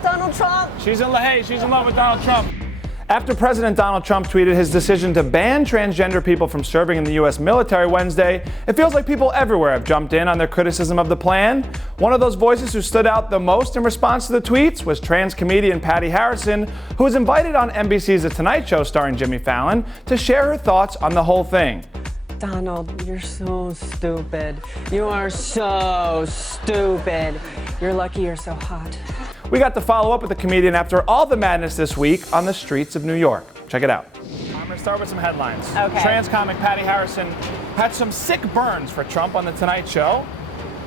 with Donald Trump. She's in love with Donald Trump. After President Donald Trump tweeted his decision to ban transgender people from serving in the U.S. military Wednesday, it feels like people everywhere have jumped in on their criticism of the plan. One of those voices who stood out the most in response to the tweets was trans comedian Patti Harrison, who was invited on NBC's The Tonight Show starring Jimmy Fallon to share her thoughts on the whole thing. Donald, you're so stupid. You are so stupid. You're lucky you're so hot. We got to follow up with the comedian after all the madness this week on the streets of New York. Check it out. I'm going to start with some headlines. Okay. Trans comic Patti Harrison had some sick burns for Trump on The Tonight Show.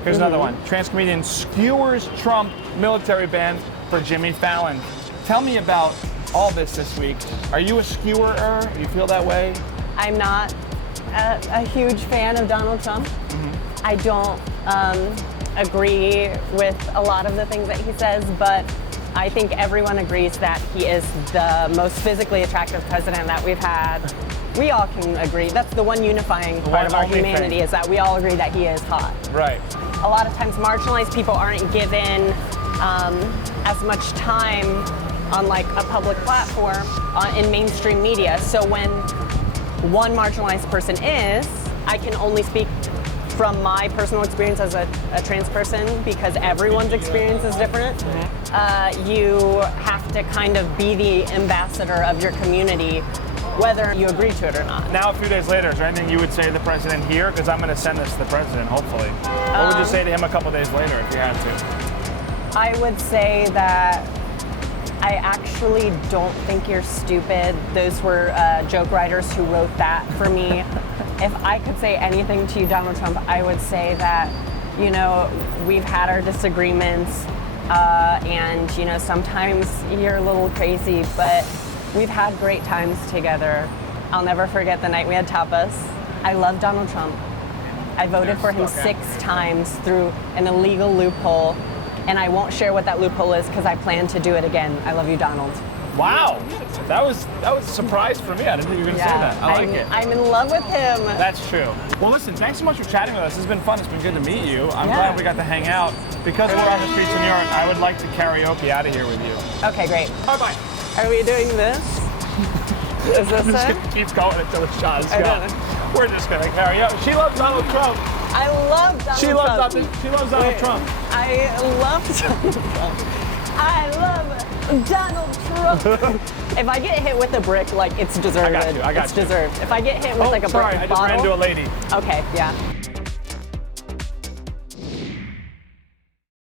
Here's another one. Trans comedian skewers Trump military ban for Jimmy Fallon. Tell me about all this week. Are you a skewerer? Do you feel that way? I'm not a huge fan of Donald Trump. I don't agree with a lot of the things that he says, but I think everyone agrees that he is the most physically attractive president that we've had. We all can agree. That's the one unifying part of our humanity is that we all agree that he is hot. Right. A lot of times marginalized people aren't given as much time on like a public platform in mainstream media. So when one marginalized person is, I can only speak from my personal experience as a trans person because everyone's experience is different. You have to kind of be the ambassador of your community, whether you agree to it or not. Now, a few days later, is there anything you would say to the president here? Because I'm going to send this to the president, hopefully. What would you say to him a couple days later if you had to? I would say that I actually don't think you're stupid. Those were joke writers who wrote that for me. If I could say anything to you, Donald Trump, I would say that, you know, we've had our disagreements and, you know, sometimes you're a little crazy, but we've had great times together. I'll never forget the night we had tapas. I love Donald Trump. I voted for him 6 times through an illegal loophole. And I won't share what that loophole is because I plan to do it again. I love you, Donald. Wow, that was a surprise for me. I didn't think you were going to say that. I like it. I'm in love with him. That's true. Well, listen, thanks so much for chatting with us. It's been fun. It's been good to meet you. I'm glad we got to hang out. Because we're on the streets of New York, I would like to karaoke out of here with you. Okay, great. Bye-bye. Are we doing this? Is this it? Keeps going until the shot is gone. We're just going to karaoke. She loves Donald Trump. I love Donald Trump. She loves Donald Trump. I love Donald Trump. I love Donald Trump. If I get hit with a brick, like, it's deserved. I got you. It's deserved. If I get hit with like a sorry, brick I just ran into a lady. Okay, yeah.